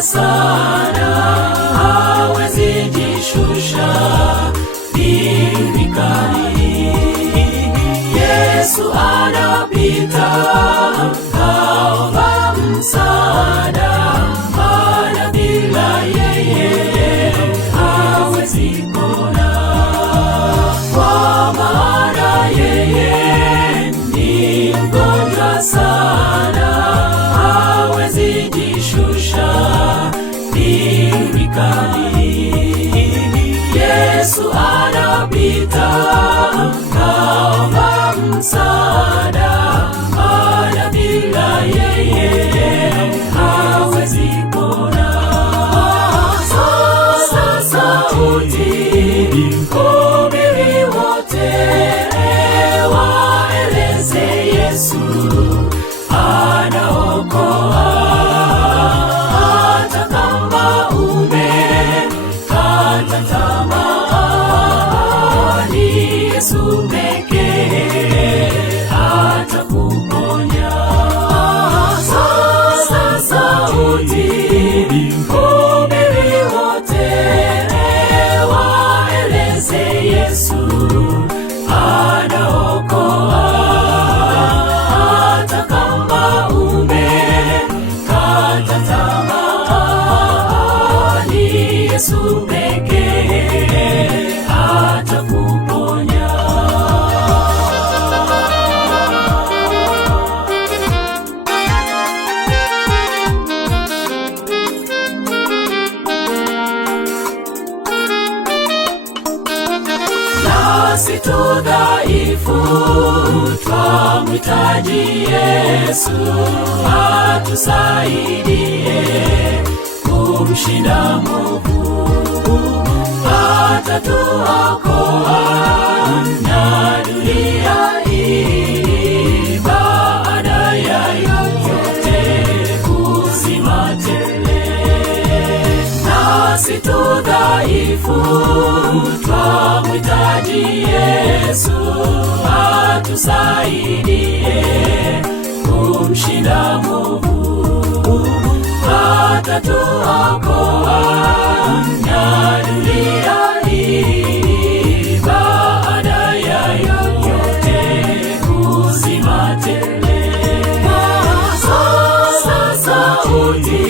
Sana hawezi jishusha vikali. Yesu anapita, kaomba msaada, maana bila yeye hawezi pona. Kwa maana yeye ni mgonjwa sana, hawezi jishusha vikali. Yesu anapita, kaomba msaada, maana bila yeye hawezi pona. Sasa sauti hubiri wote, waeleze Yesu anaokoa. Yesu pekee atakuponya. Sasa sauti hubiri wote, waeleze Yesu anaokoa. Hata kama umekata tamaa, ni Yesu pekee atakuponya. Nasi tu dhaifu, twamhitaji Yesu atusaidie kumshinda mwovu. Atatuokoa na dunia hii, baada ya yote uzima tele. Nasi tu dhaifu, twamhitaji Yesu atusaidie kumshinda mwovu. Atatuokoa na dunia hii, baada ya yote uzima tele. Sasa sauti